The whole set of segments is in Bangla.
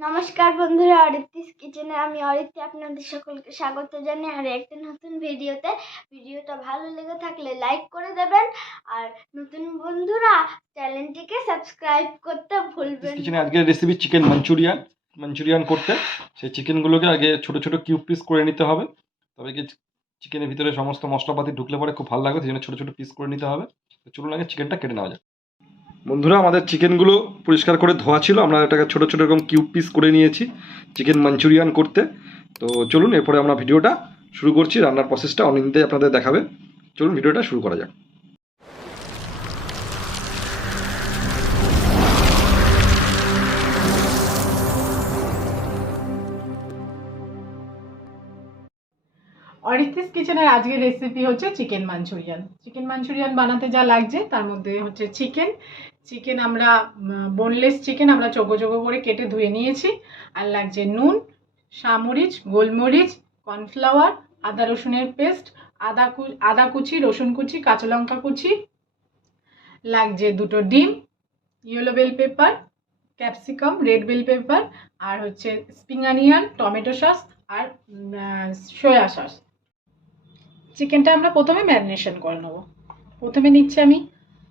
নমস্কার বন্ধুরা, অরিত্রিস কিচেনে আমি অরিত্রি আপনাদের সকলকে স্বাগত জানাই আর একটা নতুন ভিডিওটা ভালো লেগে থাকলে লাইক করে দেবেন আর নতুন বন্ধুরা চ্যানেলটিকে সাবস্ক্রাইব করতে ভুলবেন কিচেনে আজকের রেসিপি চিকেন মাঞ্চুরিয়ান করতে সেই চিকেনগুলোকে আগে ছোট ছোট কিউব পিস করে নিতে হবে। তবে কি চিকেনের ভিতরে সমস্ত মশলাপাতি ঢুকলে পরে খুব ভালো লাগবে, সেই জন্য ছোট ছোট পিস করে নিতে হবে। তো চলুন আগে চিকেনটা কেটে নেওয়া যাক। বন্ধুরা, আমাদের চিকেনগুলো পরিষ্কার করে ধোয়া ছিল, আমরা এটাকে ছোট ছোট এরকম কিউব পিস করে নিয়েছি চিকেন মাঞ্চুরিয়ান করতে। তো চলুন এরপরে আমরা ভিডিওটা শুরু করছি, রান্নার প্রসেসটা অনিন্দাই আপনাদের দেখাবে। চলুন ভিডিওটা শুরু করা যাক। অরিত্রিস কিচেনের আজকের রেসিপি হচ্ছে চিকেন মাঞ্চুরিয়ান বানাতে যা লাগছে তার মধ্যে হচ্ছে চিকেন আমরা বোনলেস চিকেন আমরা চৌকো চৌকো করে কেটে ধুয়ে নিয়েছি। আর লাগছে নুন, সামরিচ, গোলমরিচ, কর্নফ্লাওয়ার, আদা রসুনের পেস্ট, আদা কুচি, রসুন কুচি, কাঁচা লঙ্কা কুচি, লাগছে দুটো ডিম, yellow bell pepper, capsicum, red bell pepper, আর হচ্ছে স্প্রিং অনিয়ন, টমেটো সস আর সয়া সস। চিকেনটা আমরা প্রথমে ম্যারিনেশন করে নেব। প্রথমে নিচ্ছি আমি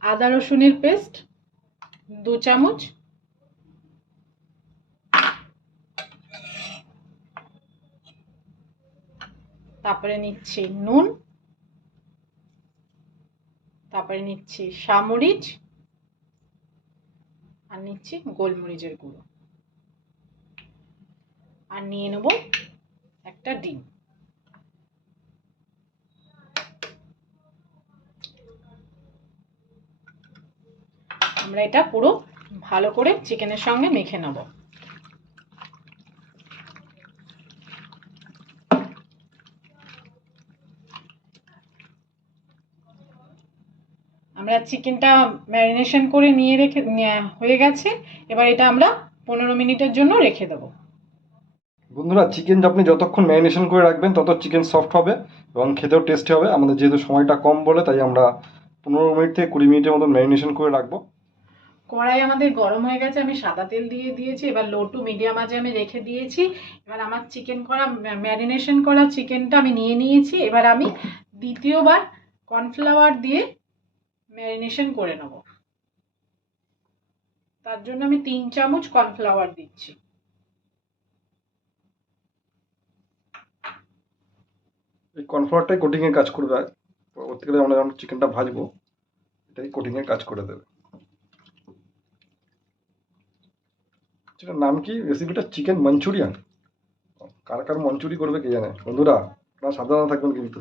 আদা রসুনের পেস্ট 2 চামচ, তারপরে নিচ্ছি নুন, তারপরে নিচ্ছি সামরিচ আর নিচ্ছি গোলমরিচের গুঁড়ো, আর নিয়ে নেব একটা ডিম। আমরা এটা পুরো ভালো করে চিকেনের সঙ্গে মেখে নেব। আমরা চিকেনটা ম্যারিনেশন করে হয়ে গেছে। এবার এটা আমরা 15 মিনিটের জন্য রেখে দেবো। বন্ধুরা, চিকেন আপনি যতক্ষণ ম্যারিনেশন করে রাখবেন তত চিকেন সফট হবে এবং খেতেও টেস্টি হবে। আমাদের যেহেতু সময়টা কম বলে তাই আমরা 15 মিনিট থেকে 20 মিনিটের মতো ম্যারিনেশন করে রাখবো। কড়াই আমাদের গরম হয়ে গেছে, আমি সাদা তেল দিয়ে দিয়েছি। এবার লো টু মিডিয়াম আঁচে আমি রেখে দিয়েছি। এবার আমার ম্যারিনেশন করা চিকেনটা আমি নিয়ে নিয়েছি। এবার আমি দ্বিতীয়বার কর্নফ্লাওয়ার দিয়ে ম্যারিনেশন করে নেব। তার জন্য আমি 3 চামচ কর্নফ্লাওয়ার দিচ্ছি। এই কর্নফ্লাওয়ারটাই কোটিংয়ের কাজ করবে। পরবর্তীকালে আমরা যখন চিকেনটা ভাজবো এটাই কোটিংয়ের কাজ করে দেবে। সেটার নাম কি? রেসিপিটা চিকেন মাঞ্চুরিয়ান। কার কার মঞ্চুরি করবে কে জানে। বন্ধুরা, আপনারা সাবধানে থাকবেন কিন্তু।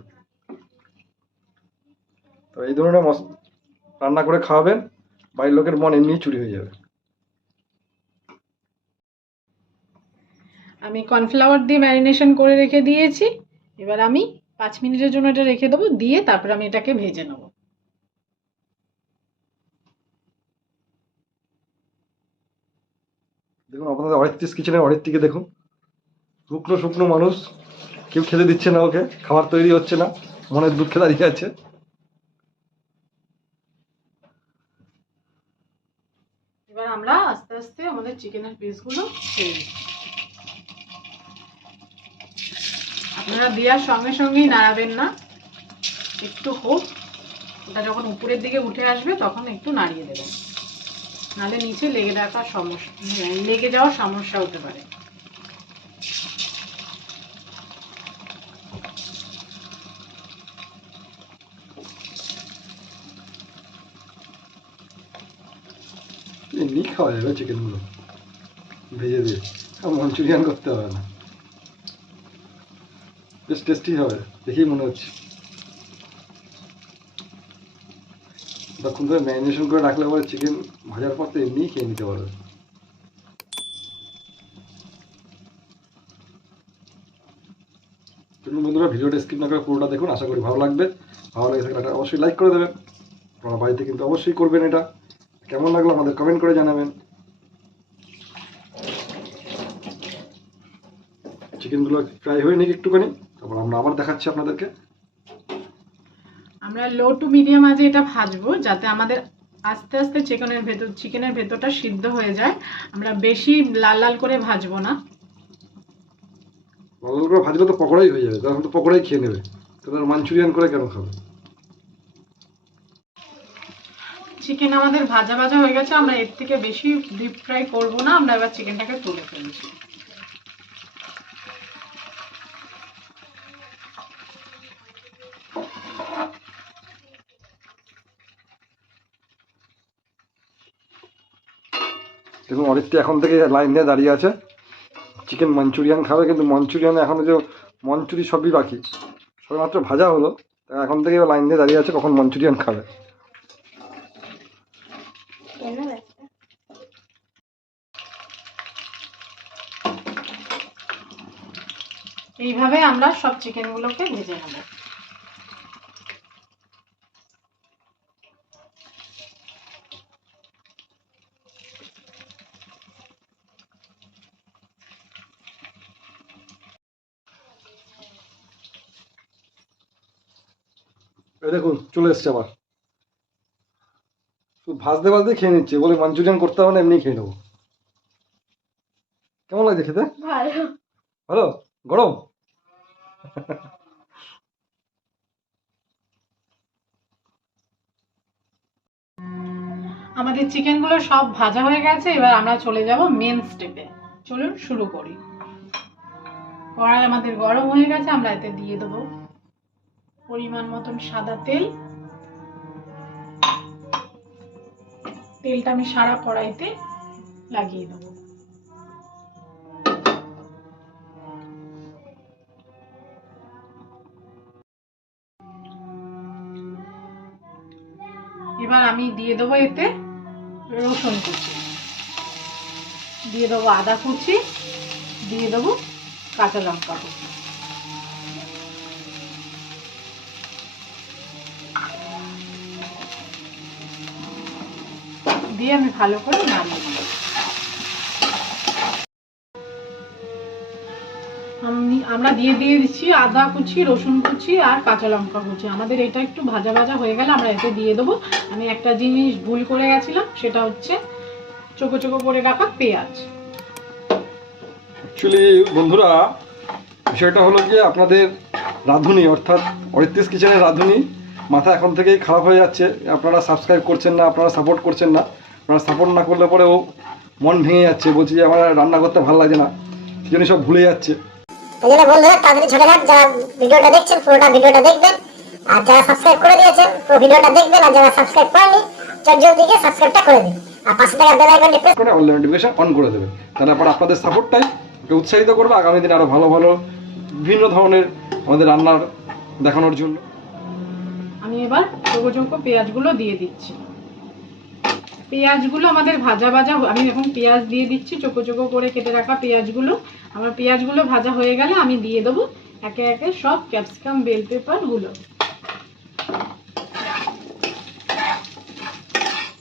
তো এই ধরনের রান্না করে খাওয়াবেন, বাড়ির লোকের মন এমনিই চুরি হয়ে যাবে। আমি কর্নফ্লাওয়ার দিয়ে ম্যারিনেশন করে রেখে দিয়েছি। এবার আমি 5 মিনিটের জন্য এটা রেখে দেবো, দিয়ে তারপর আমি এটাকে ভেজে নেব। দেখুন আপনাদের অরিত্রিস কিচেনের অরিত্রিকে দেখুন, শুকনো শুকনো মানুষ, কেউ খেতে দিচ্ছে না, ওকে খাবার তৈরি হচ্ছে না, মনের দুঃখে দাঁড়িয়ে আছে। এবার আমরা আস্তে আস্তে আমাদের চিকেনের পিসগুলো ছেড়ে দিচ্ছি। আপনারা দেওয়ার সঙ্গে সঙ্গেই নাড়াবেন না, একটু হোক, ওটা যখন উপরের দিকে উঠে আসবে তখন একটু নাড়িয়ে দেবেন, নাহলে নিচে লেগে যাওয়ার সমস্যা হতে পারে। এমনি খাওয়া যাবে চিকেনগুলো ভেজে দিয়ে, মঞ্চুরিয়ান করতে হবে না। বেশ টেস্টি হবে দেখেই মনে হচ্ছে। তখন ধরে ম্যারিনেশন করে রাখলে পরে চিকেন ভাজার পর তো এমনিই খেয়ে নিতে পারবে। চলুন বন্ধুরা, ভিডিওটা স্কিপ না করে পুরোটা দেখুন, আশা করি ভালো লাগবে। ভালো লাগে থাকলে অবশ্যই লাইক করে দেবেন। আপনারা বাড়িতে কিন্তু অবশ্যই করবেন এটা। কেমন লাগলো আমাদের কমেন্ট করে জানাবেন। চিকেনগুলো ফ্রাই হয়ে নিক একটুখানি, তারপর আমরা আবার দেখাচ্ছি আপনাদেরকে। আমরা লো টু মিডিয়াম আঁচে এটা ভাজবো যাতে আমাদের আস্তে আস্তে চিকেনের ভেতরটা সিদ্ধ হয়ে যায়। আমরা বেশি লাল লাল করে ভাজবো না। লাল লাল করে ভাজলে তো পকোড়াই হয়ে যাবে, তখন তো পকোড়াই খেয়ে নেবে, তাহলে মাঞ্চুরিয়ান করে কেন খাবে? চিকেন আমাদের ভাজা ভাজা হয়ে গেছে, আমরা এর থেকে বেশি ডিপ ফ্রাই করবো না। আমরা এবার চিকেনটাকে তুলে ফেলছি। দেখুন অরিত্রি এখন থেকে লাইন দিয়ে দাঁড়িয়ে আছে, চিকেন মাঞ্চুরিয়ান খাবে, কিন্তু মাঞ্চুরিয়ানে এখনো যে মঞ্চুরি সবই বাকি, সবেমাত্র ভাজা হলো, এখন থেকে লাইন দিয়ে দাঁড়িয়ে আছে কখন মাঞ্চুরিয়ান খাবে। এইভাবে আমরা সব চিকেনগুলোকে ভেজে নেব। এই দেখুন চলে এসছে আবার, শুধু ভাজতে ভাজতে খেয়ে নিচ্ছে, বলে মাঞ্চুরিয়ান করতে হবে না, এমনি খেয়ে নেবো। কেমন লাগছে খেতে? ভালো। ভালো? গরম? আমাদের চিকেনগুলো সব ভাজা হয়ে গেছে, এবার আমরা চলে যাব মেন স্টেপে। চলুন শুরু করি। কড়াই আমাদের গরম হয়ে গেছে, আমরা এতে দিয়ে দেবো পরিমাণ মতন সাদা তেল। তেলটা আমি সারা কড়াইতে লাগিয়ে দেবো। এবার আমি দিয়ে দেবো এতে রসুন কুচি, দিয়ে দেবো আদা কুচি, দিয়ে দেবো কাঁচা লঙ্কা কুচি। দিয়ে আমি ভালো করে নাড়িয়ে নেব। আমরা দিয়ে দিচ্ছি আদা কুচি, রসুন কুচি আর কাঁচা লঙ্কা কুচি। আমাদের এটা একটু ভাজা ভাজা হয়ে গেলে আমরা এতে দিয়ে দেবো, আমি একটা জিনিস ভুল করে গেছিলাম, সেটা হচ্ছে চোখো চোখো করে রাখা পেঁয়াজ। অ্যাকচুয়ালি বন্ধুরা, বিষয়টা হলো যে আপনাদের রাঁধুনি অর্থাৎ অরিত্রিস কিচেনের রাঁধুনি মাথা এখন থেকেই খারাপ হয়ে যাচ্ছে। আপনারা সাবস্ক্রাইব করছেন না, আপনারা সাপোর্ট করছেন না। আপনারা সাপোর্ট না করলে পরে ও মন ভেঙে যাচ্ছে, বলছি যে আমার রান্না করতে ভালো লাগে না, সেই জন্য সব ভুলে যাচ্ছে। এই জন্য বন্ধুরা তাড়াতাড়ি ছোটখাট যারা ভিডিওটা দেখছেন পুরোটা ভিডিওটা দেখবেন, আর যারা সাবস্ক্রাইব করে দিয়েছেন পুরো ভিডিওটা দেখবেন, আর যারা সাবস্ক্রাইব করেননি জলদি গিয়ে সাবস্ক্রাইবটা করে দিন, আর পাশে থাকা বেল আইকনটি প্রেস করে অল নোটিফিকেশন অন করে দেবেন, তাহলে পর আপনাদের সাপোর্টটাই ওকে উৎসাহিত করবে আগামী দিনে আরও ভালো ভালো বিভিন্ন ধরনের আমাদের রান্নার দেখানোর জন্য। আমি এবার চোখো চোখো পেঁয়াজগুলো দিয়ে দিচ্ছি। পেঁয়াজগুলো আমাদের ভাজা ভাজা, আমি এখন পেঁয়াজ দিয়ে দিচ্ছি, চোখো চোখো করে কেটে রাখা পেঁয়াজগুলো। আমার পেঁয়াজগুলো ভাজা হয়ে গেলে আমি দিয়ে দেবো একে একে সব ক্যাপসিকাম বেল পেপারগুলো।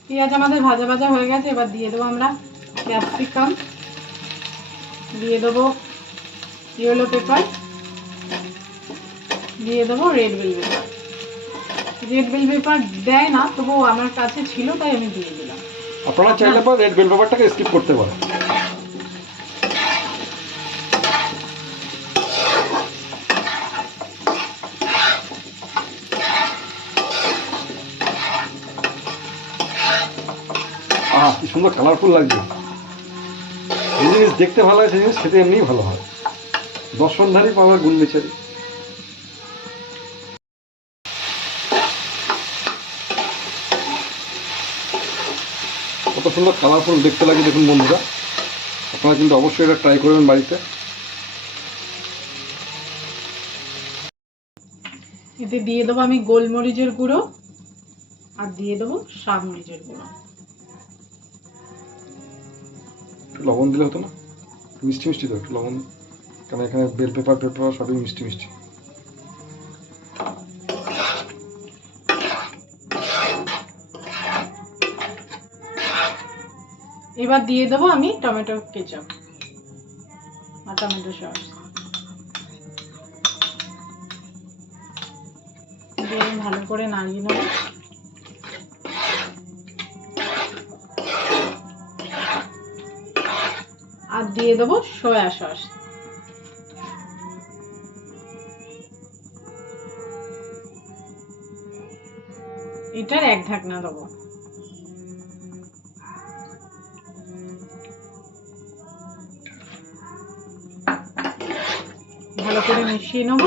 পেঁয়াজ আমাদের ভাজা ভাজা হয়ে গেছে, এবার দিয়ে দেবো আমরা ক্যাপসিকাম, দিয়ে দেবো ইয়েলো পেপার, দিয়ে দেবো red bell paper. Red bell paper দেয় না, তবুও আমার কাছে ছিল তাই আমি দিয়ে দিলাম। আপনারা চাইলে পর রেড বেল পেপারটাকে স্কিপ করতে পারেন। আহা কি সুন্দর কালারফুল লাগছে, যে জিনিস দেখতে ভালো হয় সেই জিনিস খেতে এমনিই ভালো হয়। দর্শনধারী পাওয়া গুণ বিচারি। কত সুন্দর কালারফুল দেখতে লাগে দেখুন বন্ধুরা, আপনারা কিন্তু অবশ্যই এটা ট্রাই করবেন বাড়িতে। এতে দিয়ে দেবো আমি গোলমরিচের গুঁড়ো, আর দিয়ে দেবো শাক মরিচের গুঁড়ো। একটু লবণ দিলে হতো না? মিষ্টি মিষ্টি তো একটু লবণ, কারণ এখানে বেল পেপার সবই মিষ্টি মিষ্টি। এবার দিয়ে দেবো আমি টমেটো কেচাপ আর টমেটো সস, দিয়ে ভালো করে নাড়িয়ে নেব। দিয়ে দেবো সয়া সস। এটার 1 ঢাকনা দেবো। ভালো করে মিশিয়ে নেব।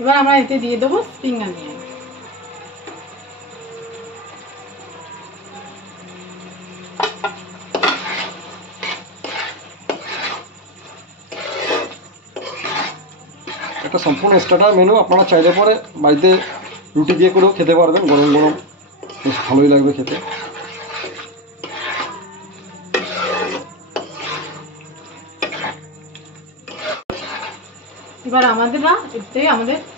এবার আমরা এতে দিয়ে দেবো স্প্রিং অনিয়ন। একটা সম্পূর্ণ স্টার্টার মেনু, আপনারা চাইলে পরে বাড়িতে রুটি দিয়ে করেও খেতে পারবেন, গরম গরম বেশ ভালোই লাগবে খেতে। এবার আমাদের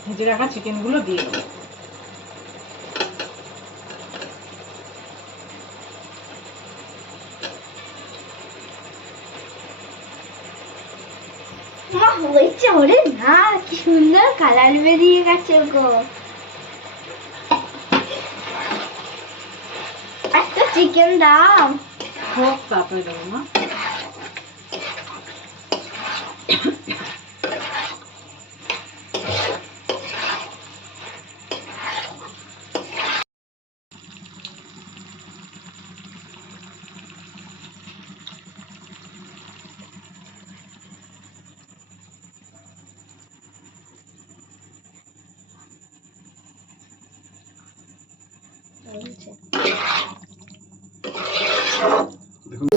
ভেজে রাখা চিকেনগুলো দিয়ে দেবো। মা হয়েছে ওরে না, কি সুন্দর কালার বেরিয়ে গেছে গো। একটা চিকেন দাম হোক তারপরে দেবো মা।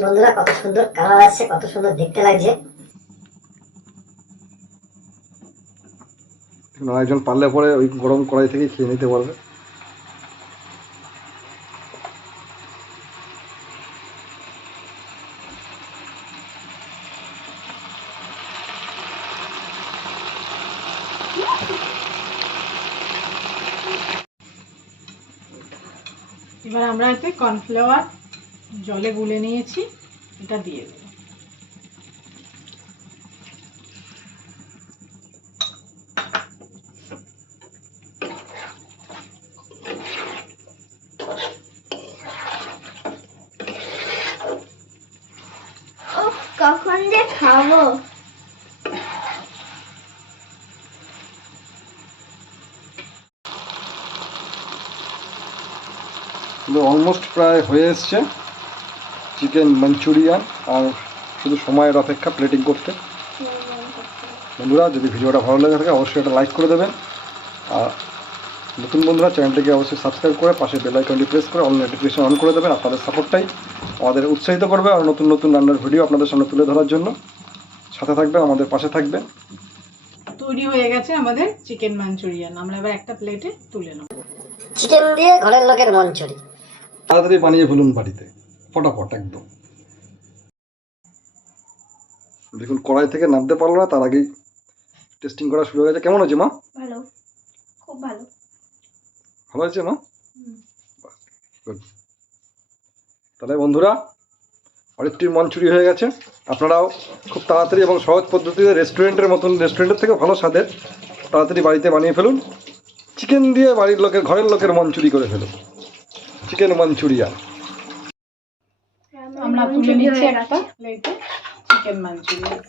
বন্ধুরা কত সুন্দর কালার আসছে, কত সুন্দর দেখতে লাগছে। একজন পারলে পরে ওই গরম কড়াই থেকে খেয়ে নিতে পারবে। এবার আমরা এতে কর্নফ্লাওয়ার জলে গুলে নিয়েছি, এটা দিয়ে দেবো। কখন যে খাবো। অলমোস্ট প্রায় হয়ে এসছে চিকেন মাঞ্চুরিয়ান, আর শুধু সময়ের অপেক্ষা প্লেটিং করতে। বন্ধুরা যদি ভিডিওটা ভালো লেগে থাকে অবশ্যই একটা লাইক করে দেবেন, আর নতুন বন্ধুরা চ্যানেলটিকে অবশ্যই সাবস্ক্রাইব করে পাশে বেল আইকনটি প্রেস করে অল নোটিফিকেশন অন করে দেবেন। আপনাদের সাপোর্টটাই আমাদের উৎসাহিত করবে আর নতুন নতুন রান্নার ভিডিও আপনাদের সামনে তুলে ধরার জন্য। সাথে থাকবেন, আমাদের পাশে থাকবেন। তৈরি হয়ে গেছে আমাদের চিকেন মাঞ্চুরিয়ান। আমরা এবার একটা প্লেটে তুলে নেব। চিকেন দিয়ে ঘরের লোকের মঞ্চুরি তাড়াতাড়ি বানিয়ে ফেলুন বাড়িতে, ফটাফট একদম। দেখুন কড়াই থেকে নামতে পারলো না, তার আগেই টেস্টিং করা শুরু হয়ে গেছে। কেমন হয়েছে মা? ভালো, খুব ভালো। ভালো হয়েছে মা? গুড। তাহলে বন্ধুরা অরিত্রির মঞ্চুরি হয়ে গেছে। আপনারাও খুব তাড়াতাড়ি এবং সহজ পদ্ধতিতে রেস্টুরেন্টের থেকে ভালো স্বাদের তাড়াতাড়ি বাড়িতে বানিয়ে ফেলুন। চিকেন দিয়ে ঘরের লোকের মঞ্চুরি করে ফেলুন, চিকেন মাঞ্চুরিয়ান। আমরা তুলে নিচ্ছি একটা প্লেটে চিকেন মাঞ্চুরিয়ান।